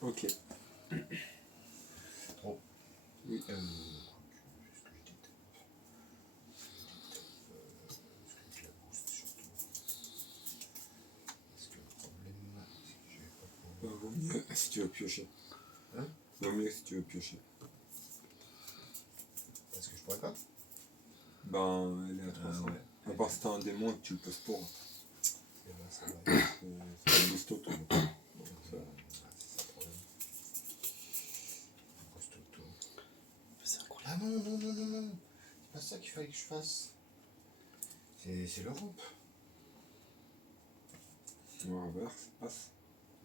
Ok. Oh. Oui. Est-ce que je détape est-ce que je la booste surtout? Parce que le problème, c'est que je vais pas pouvoir. Vaut mieux si tu veux piocher. Hein? Vaut mieux si tu veux piocher. Parce que je pourrais pas. Ben, elle est à 300. Ouais. À part si t'as un démon et que tu le poses pour. Et là, ça va. C'est pas le boost auto. Donc, ça- C'est ça le problème. Boost auto. C'est incroyable. Ah non, non, non, non, non. C'est pas ça qu'il fallait que je fasse. C'est l'Europe. Le revers, passe.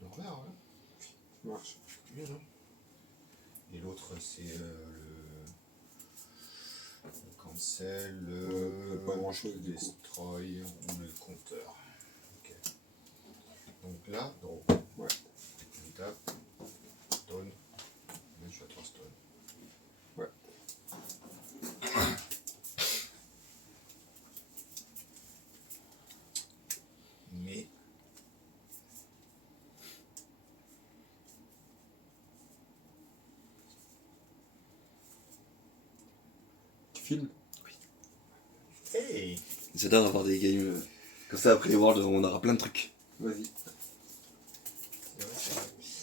Le revers, ouais. Ça marche. Bien, non? Et l'autre, c'est le cancel, pas grand chose du coup. destroy ou le compteur. Ok. Donc là, draw. Ouais. On tape. Stone. Là, je vais à 3 stone. Ouais. Mais. Tu filmes? Hey! J'adore avoir des games comme ça après les Worlds, on aura plein de trucs. Vas-y.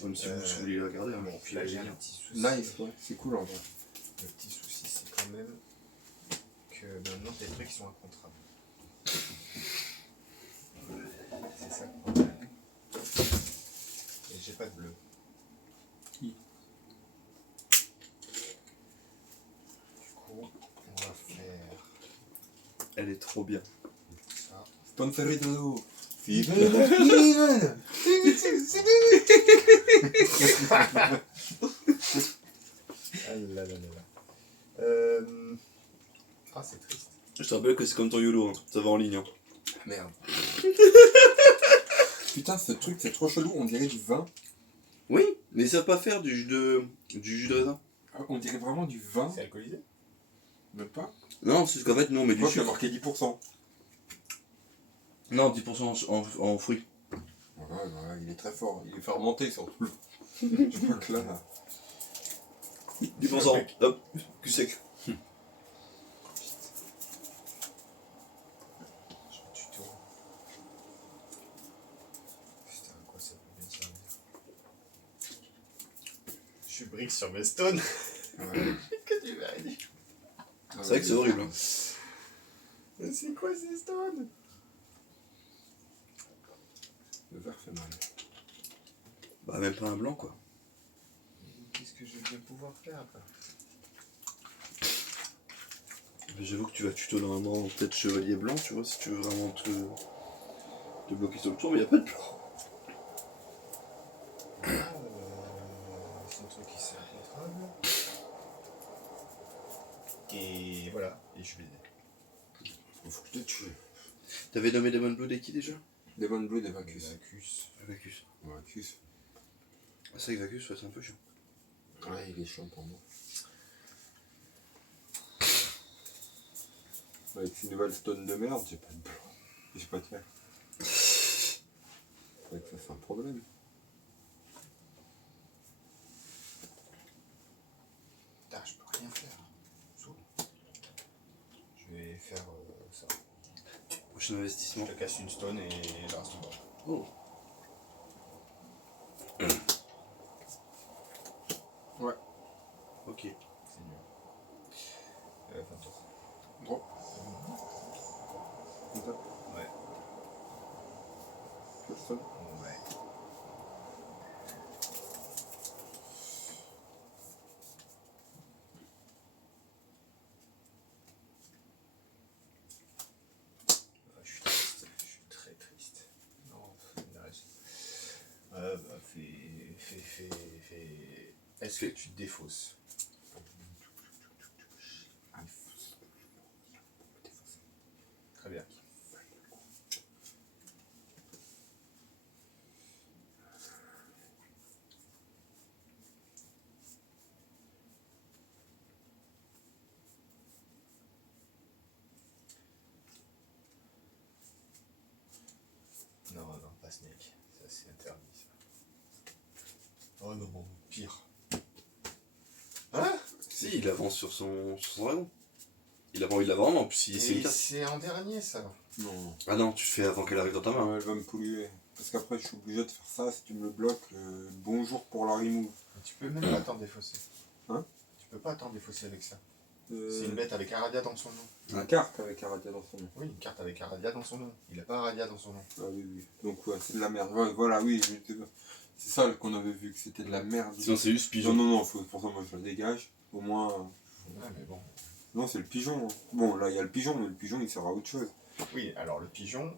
Même si vous voulez les regarder. Bon, puis là, j'ai un petit souci. Nice, ouais. C'est cool en vrai. Le petit souci, c'est quand même que maintenant, t'as des trucs qui sont incontrables. C'est ça le problème. Et j'ai pas de bleu. Oui. Du coup, on va faire Elle est trop bien. ça. Sponsorisé de Ah là là là là. Ah, c'est triste. Je te rappelle que c'est comme ton YOLO, hein. Ça va en ligne. Hein. Merde. Putain, ce truc c'est trop chelou, on dirait du vin. Oui, mais ils savent pas faire du jus de raisin. On dirait vraiment du vin. C'est alcoolisé? Même pas. Non, c'est qu'en fait, nous on met du Moi, tu as sucre. marqué 10%. Non, 10% en fruits. Ouais, il est très fort. Il est fermenté surtout. Je crois que là. 10%, hop, cul sec. Je me tuto. Putain, à quoi ça peut bien servir? Je suis brick sur mes stones. Ouais. Que du verre. C'est vrai que c'est horrible. Hein. Mais c'est quoi ces stones? Le verre fait mal. Bah, même pas un blanc quoi. Qu'est-ce que je vais bien pouvoir faire après? Mais j'avoue que tu vas tuto normalement peut-être chevalier blanc, tu vois, si tu veux vraiment te bloquer sur le tour, mais y a pas de blanc. C'est un truc qui s'est incontrable. Et voilà, et je vais aider. Faut que je te tue. T'avais nommé Demon Blue des qui déjà? Demon Blue de Vacus. Vacus. Vacus. Vacus. Ah, c'est vrai que Vacus, ouais, c'est un peu chiant. Ouais, il est chiant pour moi. Avec ces nouvelles stones de merde, j'ai pas de blanc. J'ai pas de fer. C'est vrai que ça c'est un problème. Putain, je peux rien faire. Saoul. Je vais faire ça. Prochain investissement. Je te casse une stone et le reste on va. Oh. Ouais. Ok. C'est nul. Fin de tour. Drop. On tape. Ouais. Personne. Ouais. Je suis triste. Je suis très triste. Non, bah, fais. Est-ce que tu te défausses? Très bien. Non, pas Snake. Ça, c'est interdit, ça. Oh non, pire. Si, il avance sur son dragon. Il a pas envie de l'avoir vraiment, puis c'est une Et carte. c'est en dernier, ça. Non. Ah non, tu le fais avant qu'elle arrive dans ta main. Elle va me polluer. Parce qu'après, je suis obligé de faire ça. Si tu me le bloques, bonjour pour la remove. Tu peux même pas t'en défausser. Hein? Tu peux pas t'en défausser avec ça. C'est C'est une bête avec Aradia dans son nom. une carte avec Aradia dans son nom. Oui, une carte avec Aradia dans son nom. Il a pas Aradia dans son nom. Ah oui, oui. Donc, ouais, c'est de la merde. Ouais, voilà, oui. C'est ça qu'on avait vu, que c'était de la merde. Sinon, c'est juste pigeon. Non, non, non, pour ça, moi, je la dégage. Au moins. Ouais, mais bon. Non, c'est le pigeon. Hein. Bon, là, il y a le pigeon, mais le pigeon, il sert à autre chose. Oui, alors le pigeon,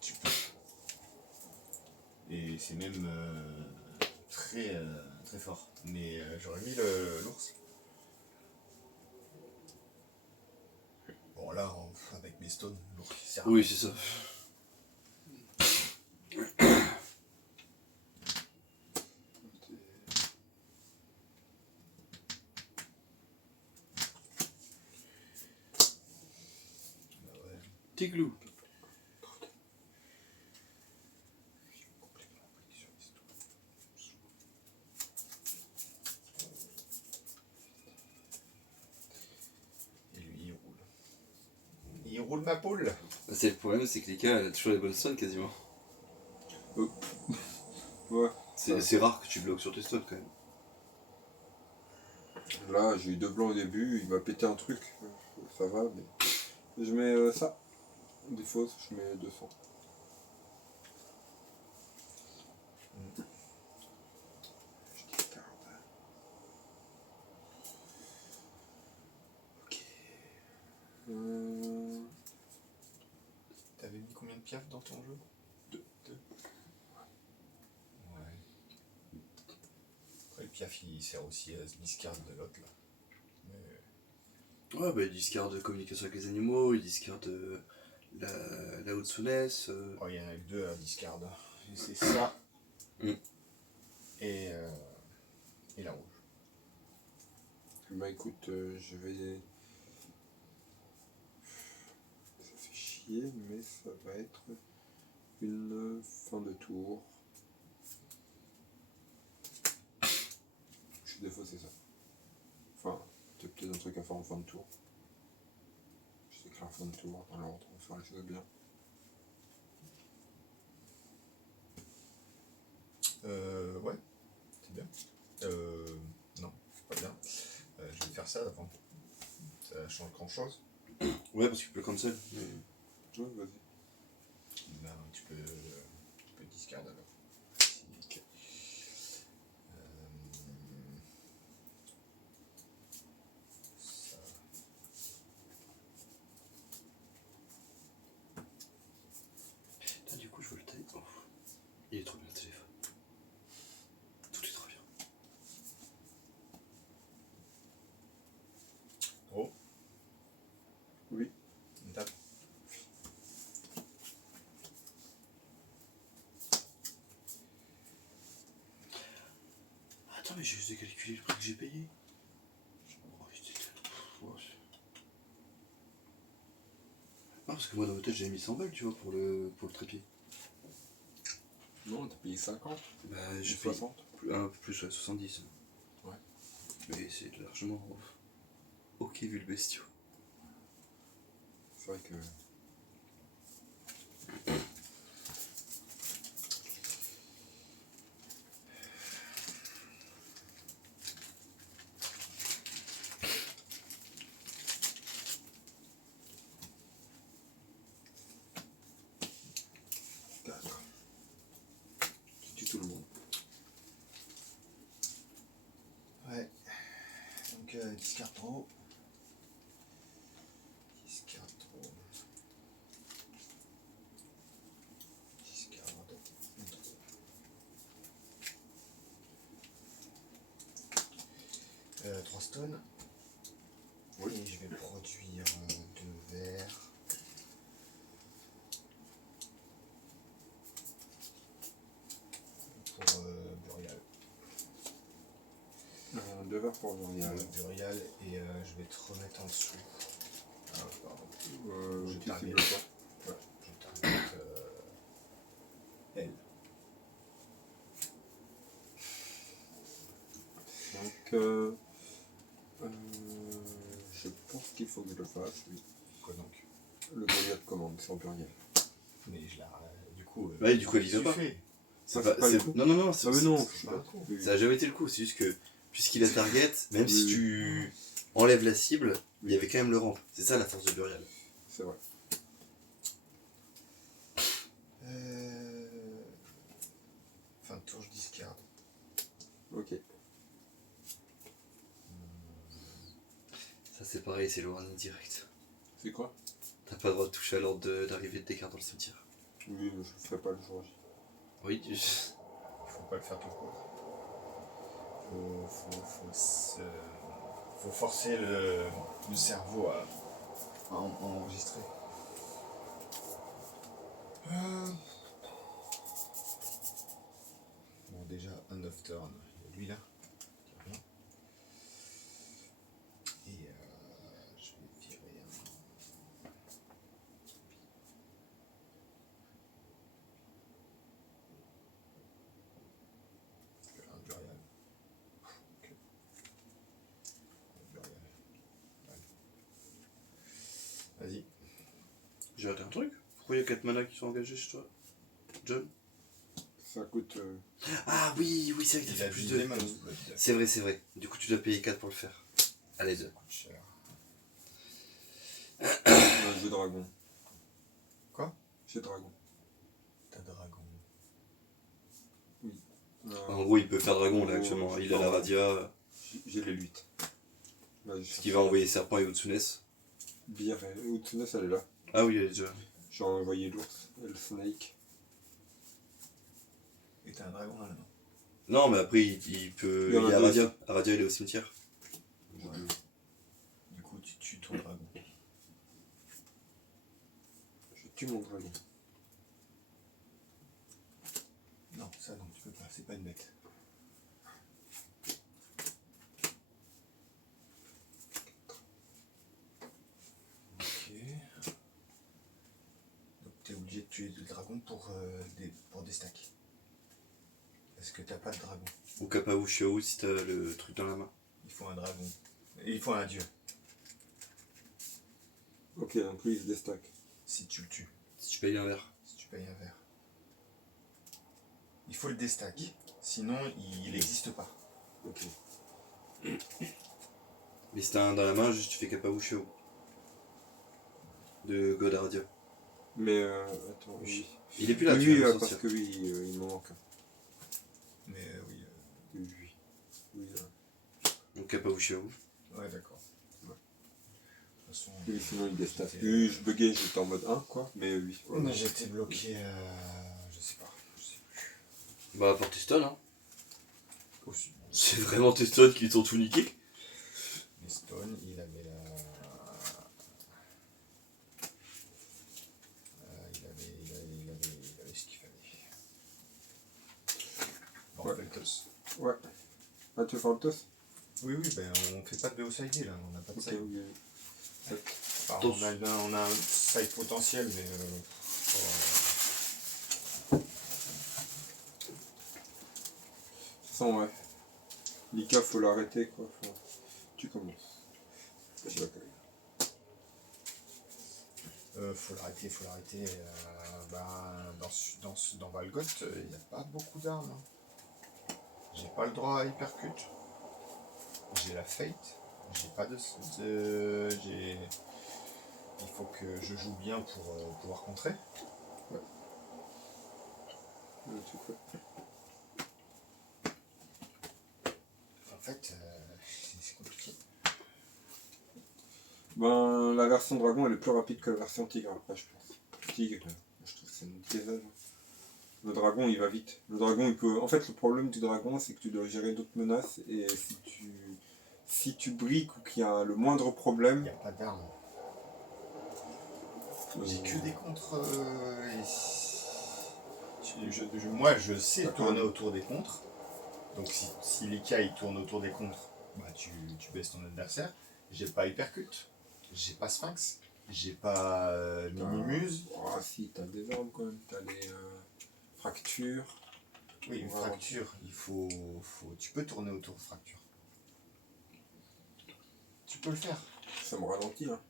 tu peux. Et c'est même très, très fort. Mais j'aurais mis l'ours. Bon, là, avec mes stones, l'ours il sert à Oui, c'est ça. Tiglou. Et lui, il roule. Il roule ma poule. C'est le problème, c'est que Lika, elle a toujours les bonnes stuns quasiment. Ouais. C'est rare que tu bloques sur tes stuns quand même. Là, j'ai eu 2 blancs au début, il va péter un truc. Ça va, mais. Je mets ça. Des fausses, je mets 200. Je discarde. Ok. T'avais mis combien de piafs dans ton jeu? 2. Ouais. Après, le piaf, il sert aussi à se discard de l'autre, là. Mais... Ouais, bah il discarde communication avec les animaux, il discarde la Haute-Sounesse. Oh, il y en a que 2 à discard. Et c'est ça. Mm. Et la rouge. Bah écoute, je vais. Ça fait chier, mais ça va être une fin de tour. Je suis défaussé ça. Enfin, c'est peut-être un truc à faire en fin de tour. Je déclare fin de tour dans l'ordre, on va faire les choses bien. Ouais, c'est bien. Non, c'est pas bien. Je vais faire ça avant. Ça change grand chose. Ouais, parce qu'il peut cancel. Ouais, vas-y. Là, tu peux discard alors. Ça. Putain, du coup, je veux le tailler. Oh. Il est trop bien le téléphone. Tout est trop bien. Oh, Oui. une tape. Attends, mais j'ai juste calculé le prix que j'ai payé. Oh, non, parce que moi dans ma tête j'avais mis 100 balles, tu vois, pour le trépied. Non, t'as payé 50. Bah, Ou je paye 60. un peu plus, ouais, 70. Ouais. Mais c'est largement ok vu le bestiau. C'est vrai que. Tu tues tout le monde. Ouais. Donc, discard trop. Discard trop. Discard trop. 3 stones. Oui. Et je vais produire 2 verres. Pour Burial. 2 verres pour Burial. Burial et je vais te remettre en dessous. Ah, pardon. Je Tu target. cibles pas. Ouais. Je target elle. Donc, je pense qu'il faut que je le fasse, oui. Quoi donc? Le Goliath commande, c'est en pluriel. Mais je la... Du coup... Ouais, du coup, elle y qu'est-ce va que tu pas. fais? C'est Ça, c'est pas le coup. Non, non, non, c'est Ah mais non, c'est je suis pas pas un coup. oui, ça a jamais été le coup, c'est juste que puisqu'il a target, même si Oui. tu enlèves la cible, il y avait quand même le ramp. C'est ça la force de Burial. c'est vrai. Fin de tour, je discarde. Ok. Ça c'est pareil, c'est le warning direct. C'est quoi? T'as pas le droit de toucher à l'ordre d'arrivée de tes cartes dans le cimetière. Oui, mais je le ferai pas le jour J. Oui, Il faut pas le faire tout court. Faut forcer le cerveau à enregistrer. Bon, déjà, un off turn. Il y a lui là. Qui revient. Et je vais virer un Burial. Ok. Un Burial. Ouais. Vas-y. j'ai raté un truc. Pourquoi il y a 4 manas qui sont engagés chez toi, John? Ça coûte... Ah oui, oui, c'est vrai que Il t'as a fait plus dit de... Demon's Blood. C'est vrai, c'est vrai. Du coup, tu dois payer 4 pour le faire. Allez, 2. Ça coûte cher. J'ai dragon. Quoi? J'ai dragon. T'as dragon. En gros, il peut faire dragon là actuellement. Il a la radia. J'ai les 8. Ce qui va envoyer Serpent et Utsunes. Bière et Utsunes, elle est là. Ah oui, elle est déjà. J'ai envoyé l'ours et le snake. Et t'as un dragon là, non? Non, mais après, il peut. Il y en a Il y a deux Aradia. Aradia, il est au cimetière. Ouais. Du coup, tu tues ton dragon. Je tue mon dragon. Non, ça non, tu peux pas, c'est pas une bête. Ok. Donc t'es obligé de tuer le dragon pour des stacks. Parce que t'as pas de dragon. Ou Kapaou Shiao si t'as le truc dans la main. Il faut un dragon. Et il faut un dieu, Ok, donc lui il se déstack. si tu le tues, Si tu payes un verre. si tu payes un verre. Il faut le déstack, sinon il n'existe pas. Ok. Mais si t'as un dans la main, juste tu fais Kapaou Shiao. De God Aradia. Mais attends, oui. Il est plus là, Oui, tu oui, vas le parce sortir. que oui, il m'en manque un. Mais oui. Oui, oui. Oui, Donc Kapaou Shiao. Ouais, d'accord. Ouais. De toute façon, oui, sinon il déstack. j'étais- Oui, je buguais, j'étais en mode 1 quoi, mais oui. Voilà. Mais j'étais bloqué, je sais pas, je sais plus. Bah, pour tes stuns, hein. Aussi. C'est vraiment tes stuns qui t'ont tout niqué. Mais Stone, il avait ce qu'il fallait. Bon, Ouais. Feltos. Ouais. Ah, tu veux faire le toss? Oui, ben on fait pas de BO side là, on n'a pas de Ok, side. oui. Sept. Enfin, on a un side potentiel, mais. De toute façon, ouais. Lika, faut l'arrêter quoi. Enfin, tu commences. Je la caille. Faut l'arrêter. Dans Valgoth, il n'y a pas beaucoup d'armes. Hein. J'ai pas le droit à hypercute. J'ai la fate. J'ai pas de. Il faut que je joue bien pour pouvoir contrer. Ouais, tu peux. En fait, c'est compliqué. Ben, la version dragon elle est plus rapide que la version tigre après, je pense. Tigre, je trouve que c'est une dizaine. Le dragon il va vite. Le dragon il peut. En fait, le problème du dragon c'est que tu dois gérer d'autres menaces et si tu briques ou qu'il y a le moindre Il problème. n'y a pas d'armes. J'ai que des contres. Moi, je sais tourner autour des contres. Donc, si Lika il tourne autour des contres, bah, tu baisses ton adversaire. J'ai pas hypercute. J'ai pas sphinx. J'ai pas minimuse. Ah si, t'as des armes quand même. T'as les fractures. Oui, une Ouais. fracture. Tu peux tourner autour de fracture. Tu peux le faire. Ça me ralentit, hein.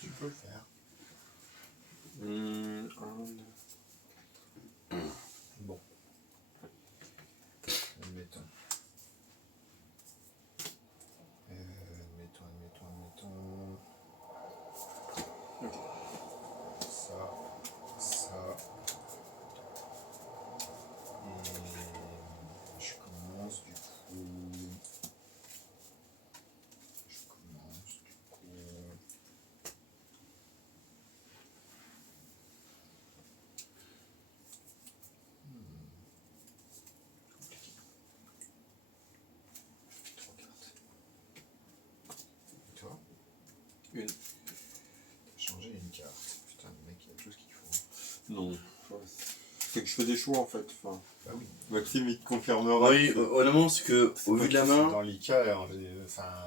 Tu peux le faire. Bon. Admettons. Admettons. Ça. Et je commence du coup. Trois cartes. Et toi? Une. T'as changé une carte. Putain, le mec, il a tout ce qu'il faut. Non. C'est que je fais des choix en fait. Enfin, Bah oui. Maxime il te confirmera. Oui, honnêtement, c'est que au vu de la main, Dans l'ICA,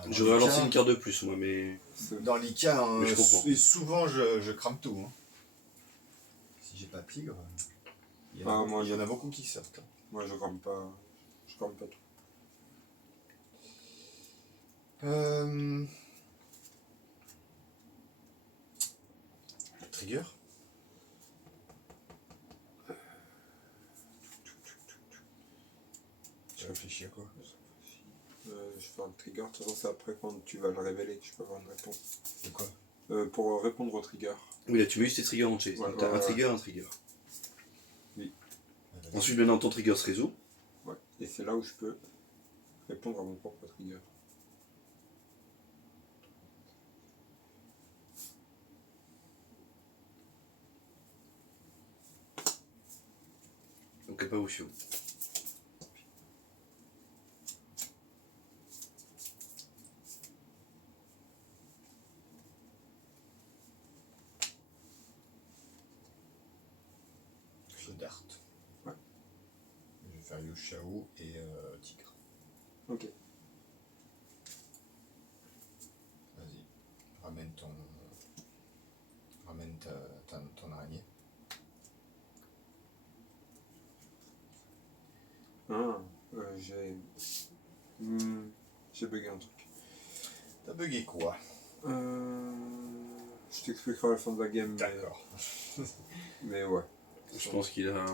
j'aurais relancé une carte de plus, moi, mais. Dans l'ICA, Mais je comprends. et souvent je crame tout. Hein. Si j'ai pas de tigre, il y en a beaucoup qui sortent. Moi je crame pas. Je crame pas tout. Trigger. Tu réfléchis à quoi? Je fais un trigger. De toute façon c'est après quand tu vas le révéler que je peux avoir une réponse. De quoi? Pour répondre au trigger. Oui, là, tu mets juste tes triggers entiers. Ouais, Donc, t'as ouais, un trigger. Oui. Ensuite, maintenant, ton trigger se résout. Ouais. Et c'est là où je peux répondre à mon propre trigger. Donc, pas Wuxio. Feu d'art. Ouais. Je vais faire Yushao et tigre. Ok. Vas-y. Ramène ton araignée. J'ai bugué un truc. T'as bugué quoi? Je t'expliquerai à la fin de la game. D'accord. Mais ouais. Je pense qu'il a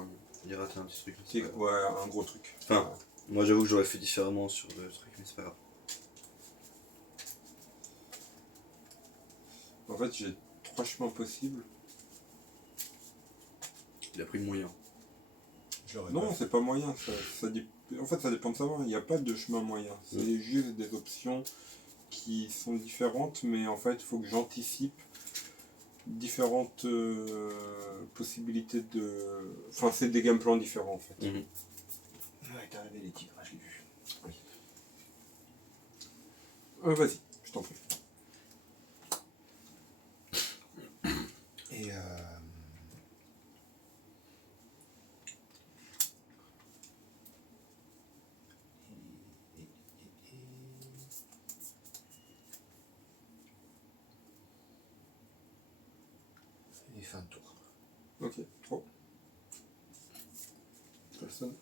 raté un petit truc. Ouais, un gros truc. Enfin, moi, j'avoue que j'aurais fait différemment sur le truc, mais c'est pas grave. En fait, j'ai 3 chemins possibles. Il a pris le moyen. Non, c'est pas moyen. En fait, ça dépend de savoir. Il n'y a pas de chemin moyen. C'est juste des options qui sont différentes, mais en fait, il faut que j'anticipe différentes possibilités de. Enfin, c'est des game plans différents en fait. Mhm. Ouais, t'as rêvé les tigres, je l'ai vu. Oui. Vas-y, je t'en prie. Et fin de tour. Ok, trop. Personne.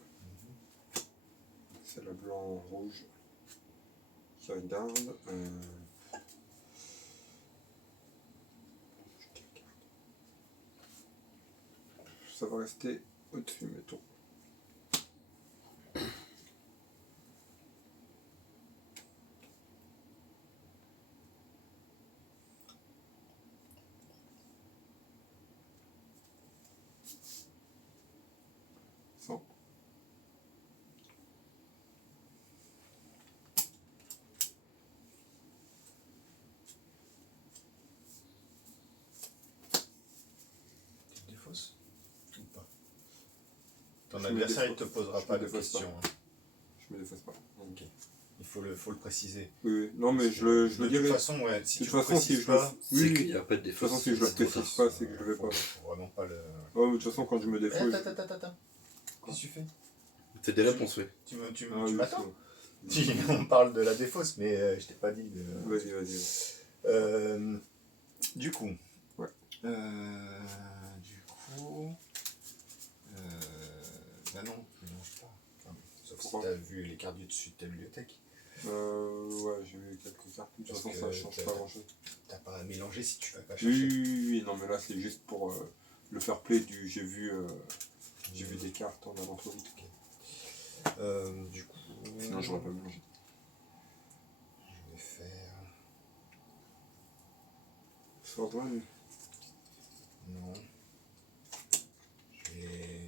C'est le blanc rouge qui regarde. Ça va rester au-dessus, mettons. Tu te défausses ou pas? Ton Je me adversaire il défausse. te posera Je pas me de défausse questions. pas. Hein. Je me défasse pas. Ok. Il faut le préciser. Oui. Non, mais je le dirai. De toute façon, ouais, si De tu toute le façon, si précises je pas, C'est qu'il n'y a pas de De toute défausse. façon, si je le c'est trop précise tard. pas, c'est que je vais pas. faut vraiment pas le. Ouais, mais de toute façon, quand je me défausse. Attends. Qu'est-ce que tu fais? T'as des réponses, oui. Tu Ah oui, m'attends? c'est On parle de la défausse, mais je t'ai pas dit de. bon. Vas-y. Du coup. Ouais. Du coup. Bah non, je mélange pas. Sauf si Pourquoi? t'as vu les cartes du dessus de ta bibliothèque. Ouais, j'ai eu quelques cartes. De toute Parce façon, que ça change pas grand chose. T'as pas à mélanger si tu vas pas Oui, chercher. oui, non, mais là, c'est juste pour le fair play du. J'ai vu des cartes en allant trop vite. Du coup. Sinon, j'aurais pas mélangé. Je vais faire. Swordman. Non. Je vais.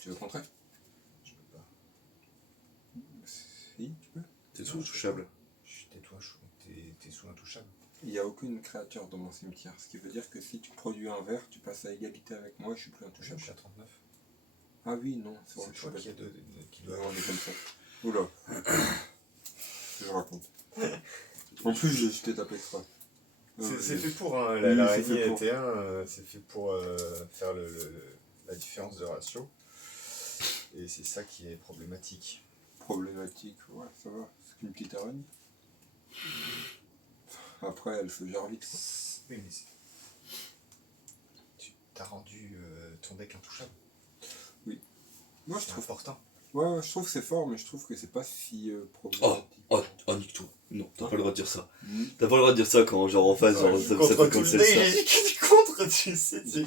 Tu veux contrer? Je peux pas. Si, tu peux. T'es tout touchable. Tais-toi, t'es sous intouchable. Il n'y a aucune créature dans mon cimetière, ce qui veut dire que si tu produis un vert, tu passes à égalité avec moi, je suis plus Je intouchable. suis à 39. Ah oui, non, c'est vrai, C'est je toi suis qui, bête. qui doit Ouais, on est comme ça. Oula. Qu'est-ce que je raconte. En plus, je t'ai tapé exprès. C'est fait pour, hein, Oui, l'araignée c'est fait pour. était un, c'est fait pour faire la différence de ratio. Et c'est ça qui est problématique. Problématique, ouais, ça va. C'est qu'une petite araignée. Après, elle se gère vite, quoi. Oui, mais tu t'as rendu ton deck intouchable. Moi, je C'est trouve. important. Ouais, je trouve que c'est fort, mais je trouve que c'est pas si Oh, problématique. oh, nique-toi. Non, t'as Hein? pas le droit de dire ça. Mm. T'as pas le droit de dire ça quand, genre, en face, genre, ça contre fait tout comme le ça. deck, j'ai dit contre, tu sais. J'ai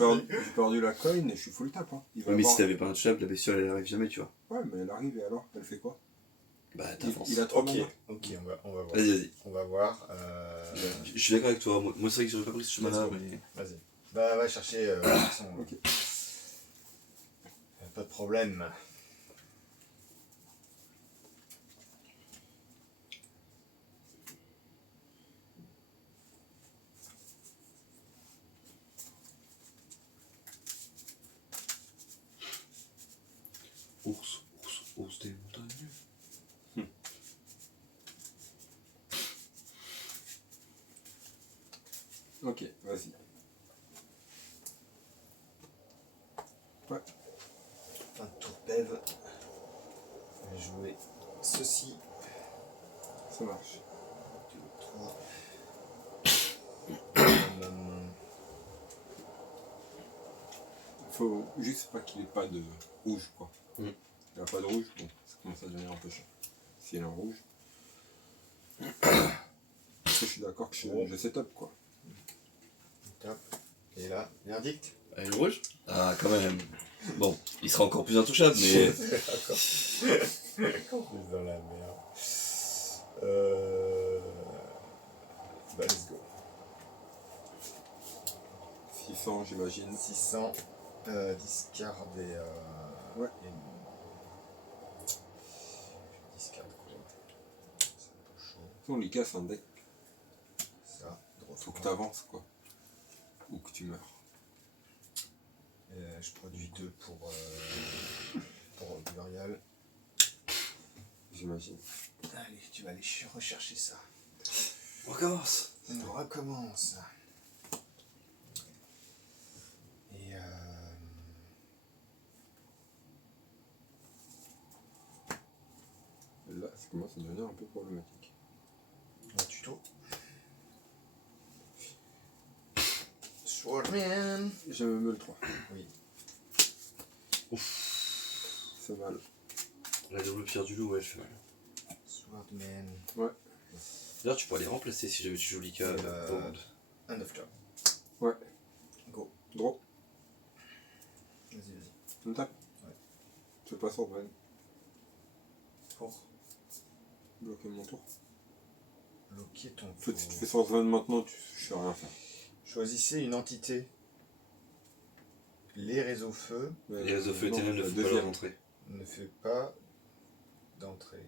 perdu la coin et je suis full tap. Hein. Il va Oui, mais avoir- si t'avais pas un touchable, la bestiole, elle arrive jamais, tu vois. Ouais, mais elle arrive et alors? Elle fait quoi? Bah, t'avances. Il a 3 Ok, mandats. ok, on va voir. Vas-y, vas-y. On va voir. Je suis d'accord avec toi. Moi, c'est vrai que j'aurais pas pris ce chemin-là, Let's go. mais. Vas-y. Bah, va chercher. De toute façon, Ok. pas de problème. Ours des montagnes. Ok, vas-y. Fin de tour PEV. Je vais jouer ceci. Ça marche. 2, 3. Faut juste pas qu'il ait pas de rouge, quoi. Mm. Il a pas de rouge, bon, ça commence à devenir un peu chiant. S'il est en rouge. Je suis d'accord que je setup, quoi. Top. Et là, verdict. Ah, le rouge? Ah, quand même. Bon, il sera encore plus intouchable, mais. Encore plus dans la merde. Bah, let's go. 600, j'imagine. 600. Discard et. Ouais. Discard quoi. C'est un peu chaud. On lui casse un deck. Ça, droit. Faut que t'avances, quoi. Ou que tu meurs. Je produis 2 pour Burial. J'imagine. Allez, tu vas aller rechercher ça. On recommence. On recommence. Et Là, ça commence à devenir un peu problématique. un tuto. Swordman. J'ai même le 3. Oui. C'est mal. La double pierre du loup, ouais, elle fait mal. Swordman. D'ailleurs, tu pourrais les remplacer si jamais tu joues Lika. End of turn. Ouais. Go. Draw. Vas-y. On tape. Ouais. Je fais pas Swordman. Pour Bloquer mon tour. bloquer ton En fait, tour. si tu fais Swordman maintenant, je sais rien faire. Choisissez une entité. Les réseaux feu Mais, Les réseaux feux non, éternels ne la font pas leur deuxième. entrée. ne fait pas d'entrée.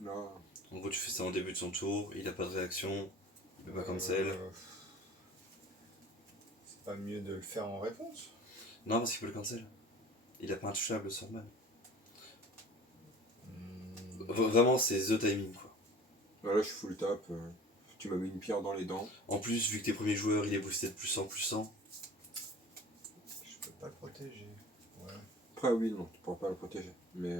Là, En gros, tu fais ça en début de son tour, il a pas de réaction, il peut pas cancel. C'est pas mieux de le faire en réponse. Non, parce qu'il peut le cancel. Il a pas intouchable, le Swordman. Vraiment, c'est the timing, quoi. là, je suis full tap. Tu m'as mis une pierre dans les dents. En plus, vu que t'es premier joueur, il est boosté de plus 100, plus 100. Je peux pas le protéger. Ouais. Après, oui, non, tu pourras pas le protéger. Mais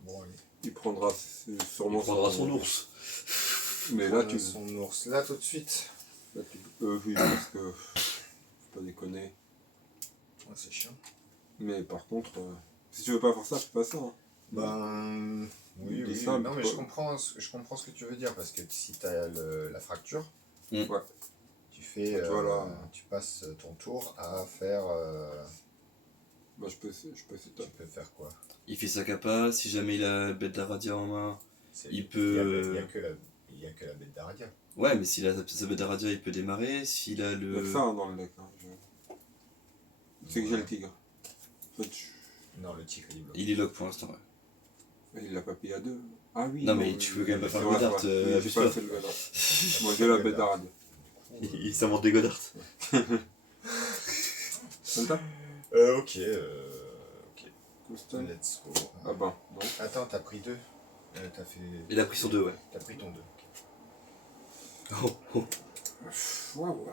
Bon, allez. il prendra sûrement Il prendra son ours. Mais là, tu. Son ours, là, tout de suite. Là, oui, parce que. Faut pas déconner. Ouais, c'est chiant. Mais par contre, si tu veux pas faire ça, fais pas ça. Hein. Ben... Oui, Dis oui, ça, non, mais pas- je comprends ce que tu veux dire, parce que si tu as la fracture, Mm. Ouais. tu fais, Tu vois, là. tu passes ton tour à faire, Bah, je peux essayer tu peux faire quoi? Il fait sa capa, si jamais il a la bête d'Aradia en main. Il Il peut- y a que la bête d'Aradia. Ouais, mais s'il a sa bête d'Aradia, il peut démarrer. S'il a Il y a que le. ça hein, dans le deck. Hein. C'est que j'ai le tigre. En fait, Non, le tigre, il bloque. Il est lock pour l'instant, ouais. il l'a pas payé à 2. Ah oui. Non, mais tu peux quand même pas c'est faire vrai, Godard, c'est vrai. Oui, j'ai abuse pas pas. fait le Godard. Moi, j'ai la bête d'Arad. Il s'invente des Goddards. Comme ça Ok. Constant. Let's go. Ah ben, non. Attends, t'as pris 2. T'as fait... Il a pris son 2, ouais. T'as pris ton 2. Oh, oh. Waouh,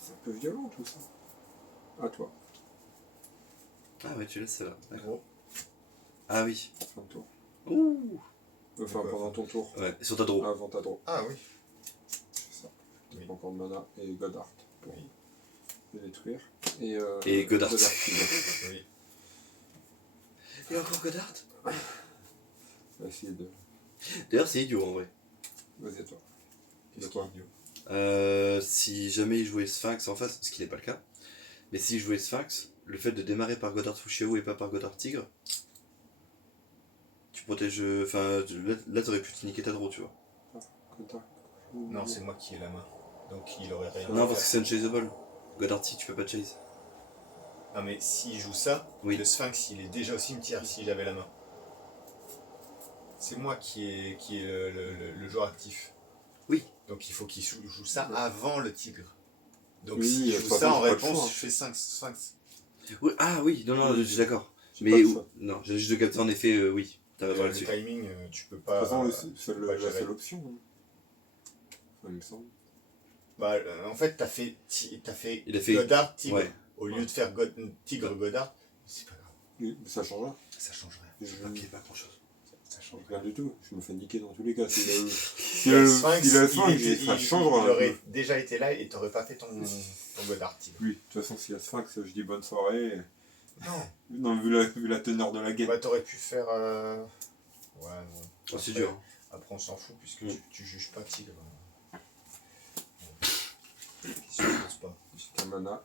c'est un peu violent tout ça. À toi, Ah ouais, tu laisses celle-là. D'accord. Gros. Ah oui. fin de tour. Ouh. Enfin, Pourquoi pendant ton tour. Ouais, sur ta draw. Avant ta draw. Ah oui. C'est ça. Oui. T'as pas encore de mana et Godard pour Oui. le détruire. Et Godard. Oui. Et encore Goddard. On va essayer de. D'ailleurs, c'est idiot en vrai. Vas-y, à toi. Qu'est-ce De quoi qu'il est idiot? Si jamais il jouait Sphinx en face, ce qui n'est pas le cas, mais s'il jouait Sphinx, le fait de démarrer par Goddard Fushéo et pas par Goddard Tigre, tu protèges. Enfin, là t'aurais pu te niquer ta draw, tu vois. Godard. Non, c'est moi qui ai la main. Donc il aurait rien Non, à parce que faire. c'est unchaseable. Goddard Tigre, tu peux pas chase. Non, mais s'il joue ça, Oui. le Sphinx il est déjà au cimetière si j'avais la main. C'est moi qui est le joueur actif. Oui. Donc il faut qu'il joue ça avant le tigre. Donc Oui, s'il de joue toute façon, ça en j'ai pas le réponse, choix. je fais Sphinx. Oui, ah oui, non, non, je suis d'accord. J'ai Mais pas le choix. non, j'ai juste de capter en effet, oui, t'as raison Le là-dessus. timing, tu peux De pas. toute façon, c'est pas la gérer. seule option. Hein. Enfin, il me semble. Bah, en fait, t'as fait Il a fait- Godard, tigre. Ouais. Au lieu de faire tigre, Godard, c'est pas grave. Oui, mais ça change rien. Ça change rien. Je Ok, pas grand chose. Ça change rien du tout. Je me fais niquer dans tous les cas. S'il a eu. Si le Sphinx, s'il a le il Sphinx, était- ça il- change il rien. aurait déjà été là et t'aurais pas fait ton Godard tigre. Oui, de toute façon, s'il y a Sphinx, je dis bonne soirée. Non. Non, vu la teneur de la game. Bah, t'aurais pu faire. Ouais, non. Oh, c'est dur. Après, on s'en fout puisque tu juges pas tigre. Si tu penses pas. J'ai qu'un mana.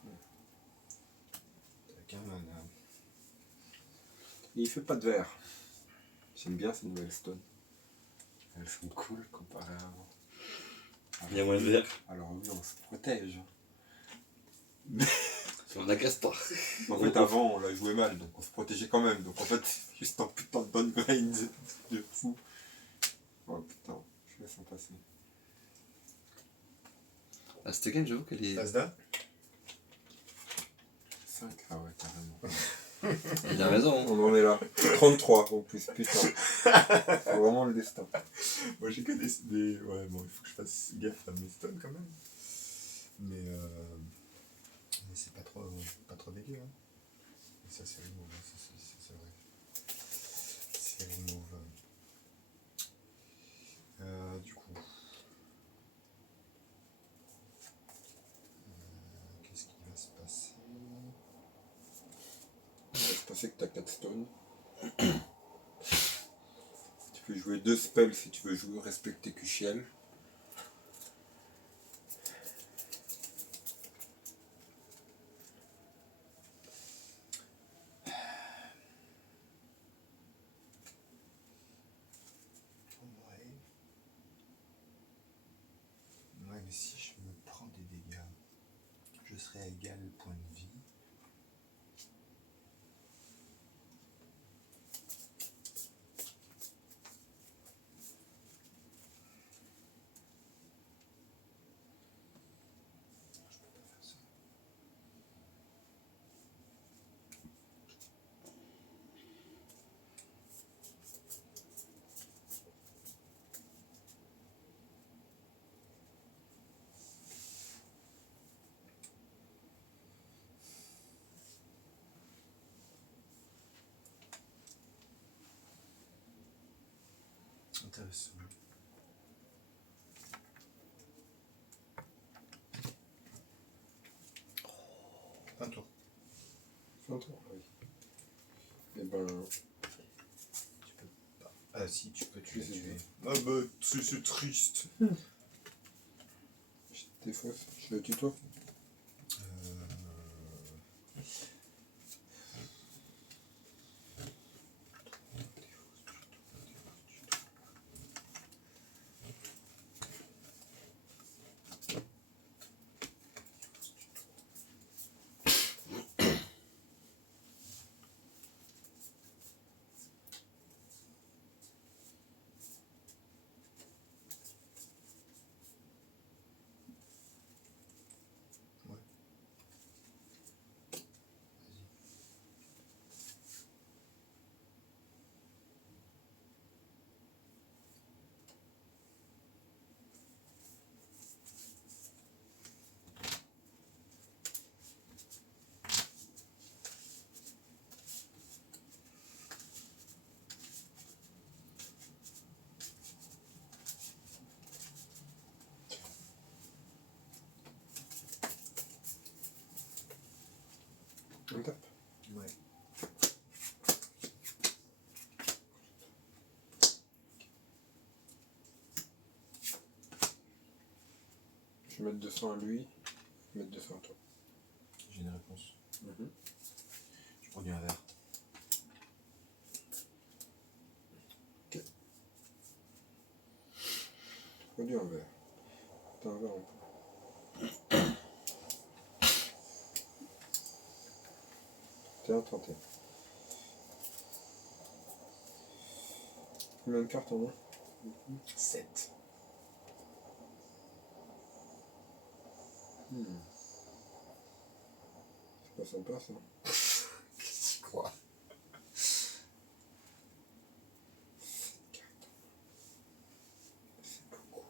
T'as qu'un mana. Et il fait pas de verre. J'aime bien ces nouvelles stones. Elles sont cool comparées à avant. Il y a moins de verre. Alors oui, on se protège. On la casse pas. En fait, avant, on l'a joué mal, donc on se protégeait quand même. Donc en fait, c'est juste un putain de bonne grind de fou. Oh putain, je laisse en passer. Ah, cette game, j'avoue qu'elle est. Asda 5, ah ouais, carrément. Il a raison. hein. On en est là. 33 en plus, putain. C'est vraiment le destin. Moi j'ai que des. Ouais, bon, il faut que je fasse gaffe à mes stuns quand même. Mais c'est pas trop dégueu. Hein. Et ça, c'est remove. Hein. Ça, c'est vrai. C'est remove. Du coup. Qu'est-ce qui va se passer? Je pensais que t'as 4 stones. Tu peux jouer 2 spells si tu veux jouer respecter Cuchiel. Ouais, mais si je me prends des dégâts, je serai à égal point de vie. Je peux pas faire ça. Intéressant. Un tour. Fin de tour, oui. Et ben, Tu peux pas. Ah si, tu peux, tu l'as Oui, c'est tué. vrai. Ah bah, c'est triste. je défausse. Je le tutoie. On tape. Ouais. Je vais mettre 200 à lui. Je vais mettre 200 à toi. J'ai une réponse. Mhm. Je produis un verre. Produit un verre. T'as un verre en plus. T'es un tenté. Combien de cartes en a 7. C'est pas sympa ça. Qu'est-ce que tu crois? C'est beaucoup.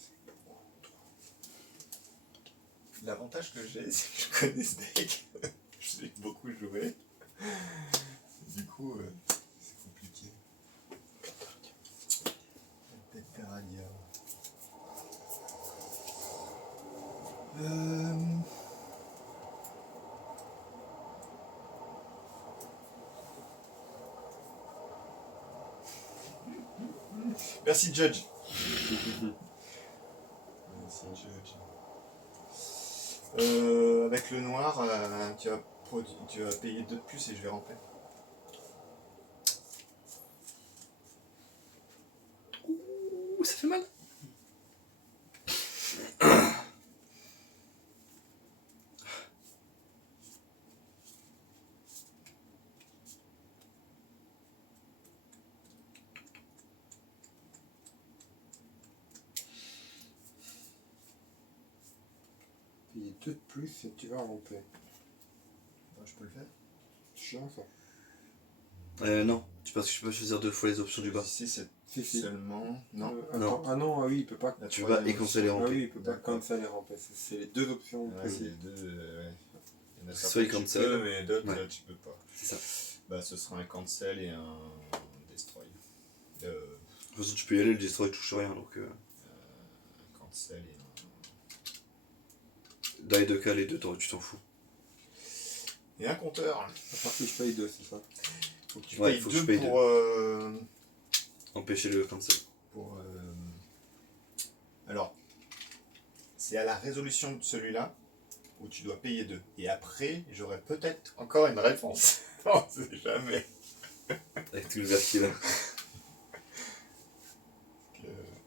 C'est beaucoup. L'avantage que j'ai, c'est que je connais ce deck. Je l'ai beaucoup joué. Du coup, c'est compliqué. Pétaradia. Merci Judge. Merci Judge. Avec le noir, tu vas payer 2 de plus et je vais remplir. Ouh, ça fait mal. Payer 2 de plus et tu vas ramper. Ouais, je peux le faire. Chiant ça. Non, parce que tu peux choisir 2 fois les options du bas. Si c'est Si, si. seulement. Non. Attends, Non. ah non, ah oui, il peut pas. La Tu vas et troisième cancel et option. Ah ramper. oui, il peut pas D'accord. cancel et ramper. C'est les deux options Ouais, c'est possibles. les deux. Ouais. Il y en a Soit certaines il que tu cancel. peux, mais d'autres Ouais. tu peux pas. C'est ça. Bah, ce sera un cancel et un destroy. De toute façon, tu peux y aller, le destroy touche rien. Donc, Un cancel et un. dans les 2 cas, les deux, tu t'en fous. Et un compteur. À part que je paye 2, c'est ça. Faut que tu Ouais, payes faut que 2 je paye pour. Empêcher le cancel. Alors, c'est à la résolution de celui-là où tu dois payer 2. Et après, j'aurai peut-être encore une réponse. On sait jamais. Avec tout le verre qu'il a.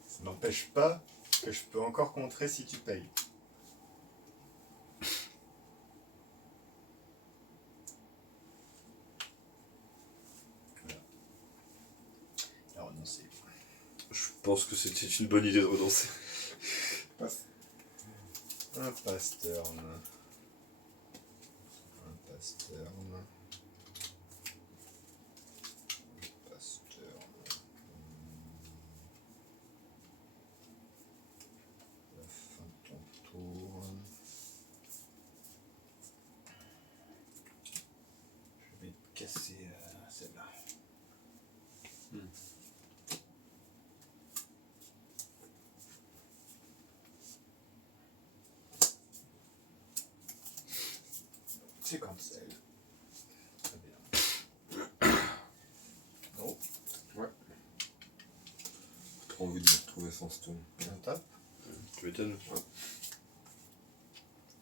Ça n'empêche pas que je peux encore contrer si tu payes. Voilà. Et renoncer. Je pense que c'était une bonne idée de renoncer. Passe. Un Pastern. Un Pastern. Un Pastern. La fin de ton tour. Je vais te casser celle-là. C'est cancel. Très bien. Oh, Trop envie de me retrouver sans stone. on tape. Tu m'étonnes. Ouais.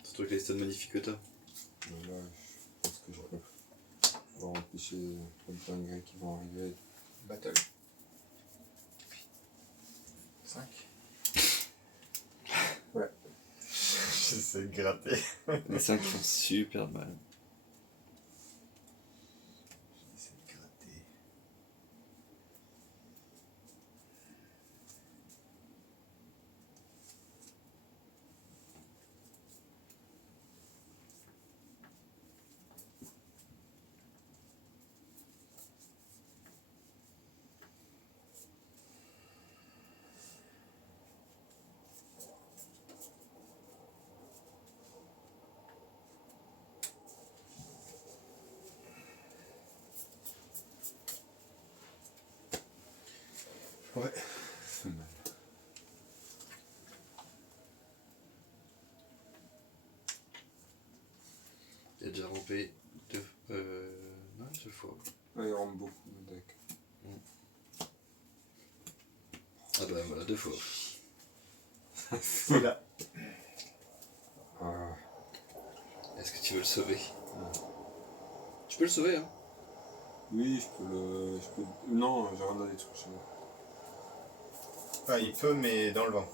Surtout avec les stuns magnifiques que t'as. Mais là, je pense que je peux pouvoir empêcher trop de dingueries qui vont arriver. Battle. 5. Ouais. J'essaie de gratter. Les 5 font super mal. J'essaie de gratter. Ouais, c'est mal. Il a déjà rampé deux... non, une seule fois. Ah, il rentre beaucoup le deck. Ah bah voilà, 2 fois. C'est là. Ah, Est-ce que tu veux le sauver? Tu peux le sauver, hein. oui, je peux... Non, j'ai rien à détruire chez moi. Ah, il peut, mais dans le vent.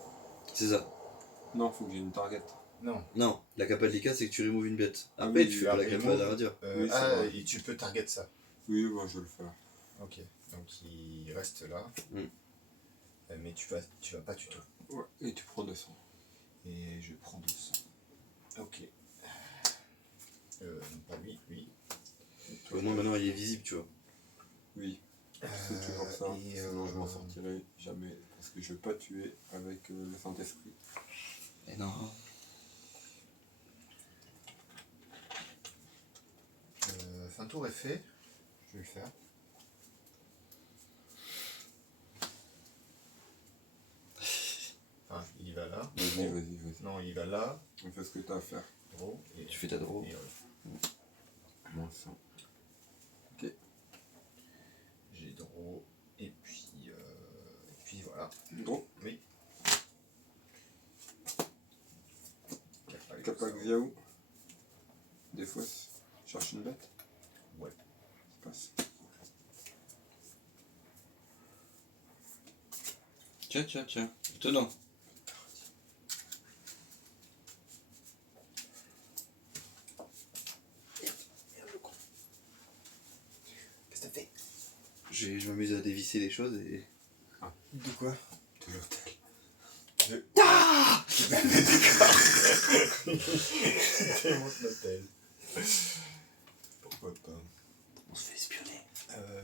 C'est ça. Non, faut que j'ai une target. Non. Non, la capa délicat, c'est que tu removes une bête. Ah Après, oui, tu fais pas la capa remove. d'Aradia. Oui, c'est vrai. Et tu peux target ça. Oui, moi je vais le faire. Ok. Donc il reste là. Mm. Mais tu vas pas tuto. Ouais, et tu prends 200. Et je prends 200. Ok. Non, pas lui, lui. Au moins, maintenant, il est visible, tu vois. Oui, c'est toujours ça. et, Sinon je m'en sortirai jamais. Parce que je vais pas tuer avec le Saint-Esprit. Mais non. Fin de tour est fait. Je vais le faire. Enfin, il va là. Vas-y, vas-y. Non, il va là. On fait ce que t'as à faire. Draw. Et, Tu fais ta draw. et, Moins 100. j'ai draw. Et puis voilà. Gros, Oui. Capac Viaou. Des fois, cherche une bête. Ouais. Ça passe. Tiens. Étonnant. Qu'est-ce que t'as fait? Je m'amuse à dévisser les choses et... De quoi? De l'hôtel. Démonte l'hôtel. Pourquoi pas? On se fait espionner.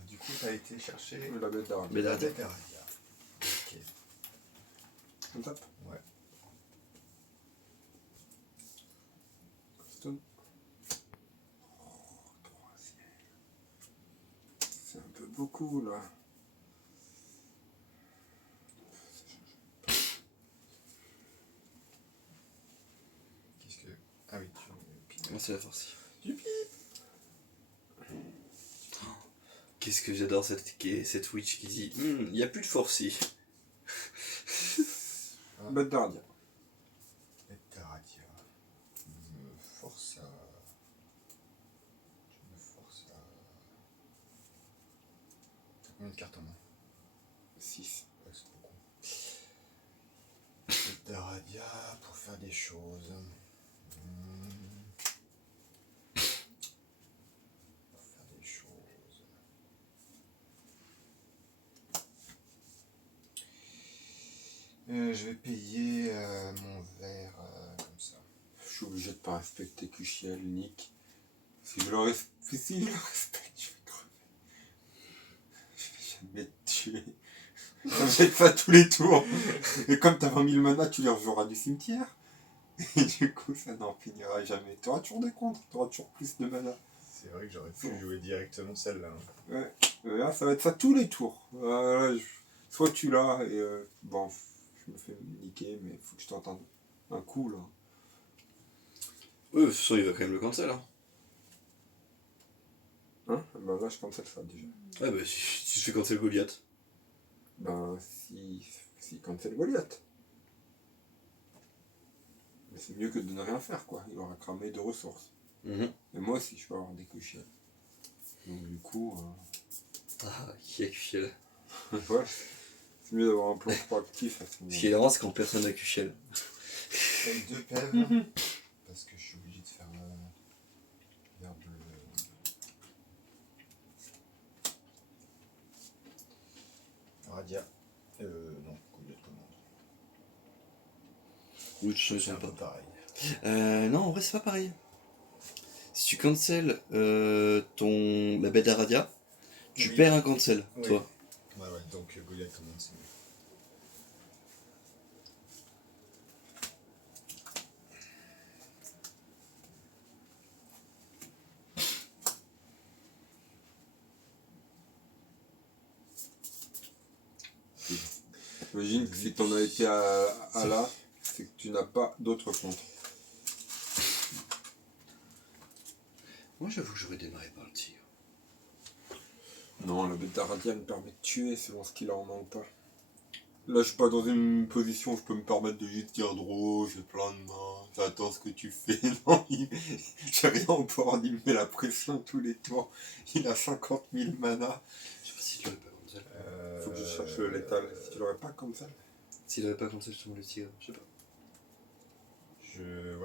Du coup, t'as été chercher La bête d'Aradia. Mais la là, bête Aradia. Ok. On tape. Ouais. Stone. C'est un peu beaucoup là. Qu'est-ce que. Ah oui, moi, c'est la farcie. Tu pipes. Qu'est-ce que j'adore cette witch qui dit il n'y a plus de forcy. Bête d'Aradia. Bête Aradia. Je me force à. T'as combien de cartes en main? 6. Ouais, c'est beaucoup. Bête d'Aradia pour faire des choses. Pour faire des choses. Je vais payer mon verre comme ça. Je suis obligé de pas respecter Cuchiel, Nick. Si je le respecte, je vais crever. Je vais jamais te tuer. Ça me fait pas tous les tours. Et comme t'as 20 000 mana, tu les rejoueras du cimetière. Et du coup, ça n'en finira jamais. T'auras toujours des contres, t'auras toujours plus de mana. C'est vrai que j'aurais pu jouer directement celle-là. Ouais. Là, ça va être ça tous les tours. Soit tu l'as et bon, je me fais niquer, mais faut que je t'entende un coup là. Oui, de toute façon, il va quand même le cancel. Hein. Ben là, je cancel ça déjà. Ouais, bah si tu fais cancel Goliath. Ben, si cancel Goliath. Mais c'est mieux que de ne rien faire, quoi. Il aura cramé de ressources. Mhm. Et moi aussi, je peux avoir des cuchiels. Donc du coup, Ah, qui a Cuchiel. ouais, c'est mieux d'avoir un plan proactif à ce Ce qui est moment-là. marrant, c'est quand personne n'a Cuchiel. Avec 2 pèves. Parce que je suis obligé de faire l'herbe. Radia. Non, Goliath commande. Oui, je C'est sais un peu pas. pareil. Non, en vrai, c'est pas pareil. Si tu cancel la bête d'Aradia, tu Oui. perds un cancel, Oui. toi. Ouais, donc Goliath commande, c'est mieux. Imagine que si t'en as été à là, c'est que tu n'as pas d'autre contre. Moi, j'avoue que j'aurais démarré par le tigre. Non, la bête d'Aradia me permet de tuer selon ce qu'il a en main ou pas. Là, je suis pas dans une position où je peux me permettre de juste dire Draw, j'ai plein de mains, j'attends ce que tu fais. Non, j'ai rien au board, il me met la pression tous les tours. Il a 50 000 mana. Je sais pas s'il aurait pas cancel. Faut que je cherche le létal. Si tu l'aurais pas comme ça. S'il aurait pas cancel justement le tigre, je sais pas.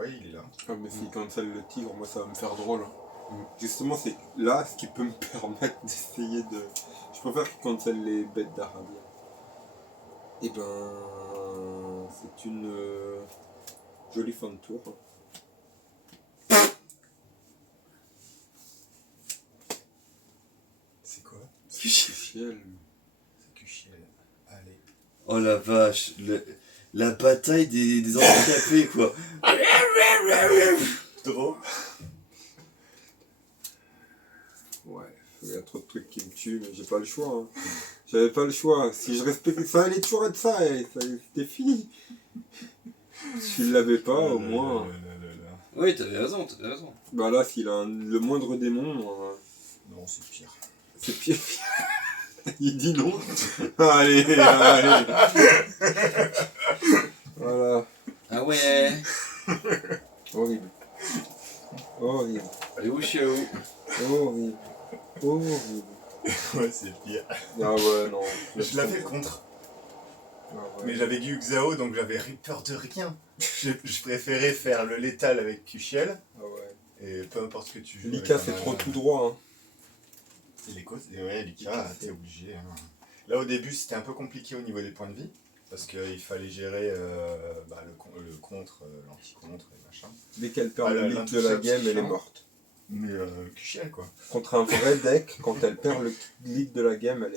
Ouais, il est là. Ah, mais s'il cancel le tigre, moi ça va me faire drôle. Hein. Mm. Justement, c'est là ce qui peut me permettre d'essayer de. Je préfère qu'il cancel les bêtes d'Aradia. Et ben. C'est une jolie fin de tour. C'est quoi? Ciel. C'est Cuchiel. Allez. Oh la vache, la bataille des handicapés, quoi. Draw. Ouais, il y a trop de trucs qui me tuent, mais j'ai pas le choix. Hein. J'avais pas le choix. Si je respectais ça, allait toujours être ça, et c'était fini. S'il l'avait pas, au moins. Oui, t'avais raison. Bah là, s'il a le moindre démon, Non, c'est pire. c'est pire. Il dit non. Allez. Voilà. Ah ouais. Horrible. Et où chiao. Horrible. Ouais, c'est pire. Ah ouais, non. Je l'avais contre. Ah ouais. Mais j'avais du Xao, donc j'avais peur de rien. Je préférais faire le létal avec Cuchiel. Ah ouais. Et peu importe ce que tu joues. Lika, avec c'est un- trop tout droit. Hein. Et les causes. Et ouais, Lika, t'es obligé. Hein. Là, au début, c'était un peu compliqué au niveau des points de vie. Parce qu'il fallait gérer le contre, l'anti-contre et machin. Dès qu'elle perd Ah, le lead de la game, elle est chiant. morte. Mais Cuchiel, quoi. Contre un vrai deck, quand elle perd le lead de la game,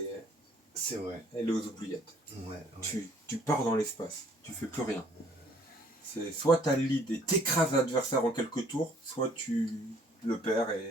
C'est vrai. elle est aux oubliettes. Ouais. Tu pars dans l'espace, tu fais plus rien. C'est soit t'as le lead et t'écrases l'adversaire en quelques tours, soit tu le perds et